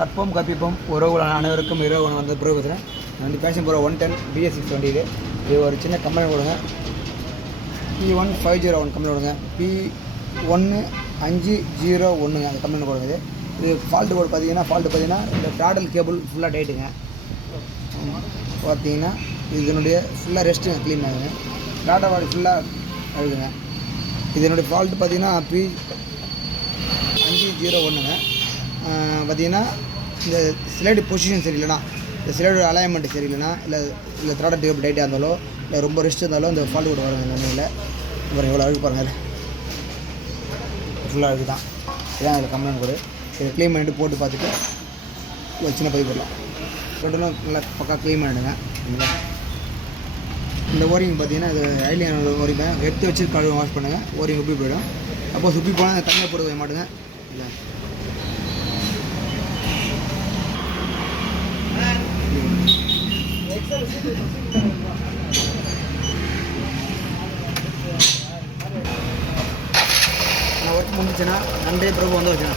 கற்போம் கற்பிப்போம் உறவுகள் அனைவருக்கும் இரவு வந்து பிறகு பேசுகிறேன். நான் வந்து பேஷன் ப்ரோ 110 BS620 இது ஒரு சின்ன கம்பெனி கொடுங்க. P1501 கம்பெனி கொடுங்க. P1501 அந்த கம்பெனி கொடுங்க. இது ஃபால்ட்டு கோடு பார்த்தீங்கன்னா இந்த டாடல் கேபிள் ஃபுல்லாக டைட்டுங்க. பார்த்தீங்கன்னா இதனுடைய ஃபுல்லாக ரெஸ்ட்டுங்க, க்ளீன் ஆகுங்க. டாட்டா வாடி ஃபுல்லாக அழுதுங்க. இதனுடைய ஃபால்ட்டு பார்த்தீங்கன்னா P501ங்க. பார்த்தீங்கன்னா இந்த ஸ்லைடு பொசிஷன் சரியில்லைனா, இந்த ஸ்லைடோட அலைன்மெண்ட் சரியில்லைனா, இல்லை த்ராடல் டேபிள் டைட்டாக இருந்தாலோ, இல்லை ரொம்ப ரெஸ்ட் இருந்தாலும் இந்த ஃபால்ட்டு கூட வருங்க. இந்த ஒன்றும் அப்புறம் எவ்வளோ அழுகு பாருங்கள், ஃபுல்லாக அழுகு தான். இதான் அதில் கம்ப்ளைண்ட் கூட. இதை க்ளீன் பண்ணிவிட்டு போட்டு பார்த்துட்டு ஒரு சின்ன பதிவு போடலாம். டோட்டலும் நல்லா பக்கா க்ளீன் பண்ணிவிடுங்க. இந்த ஓரிங் பார்த்தீங்கன்னா இது ஐலியான ஓரிங்க எடுத்து வச்சு கழுவு வாஷ் பண்ணுங்கள். ஓரிங் உப்பி போயிடும். அப்போ சுப்பி போனால் தண்ணியை போட்டு வைக்க மாட்டுங்க. இல்லை நான் ஒர்க் முடிஞ்சிச்சுன்னா நன்றே பிறகு வந்து வச்சேன்.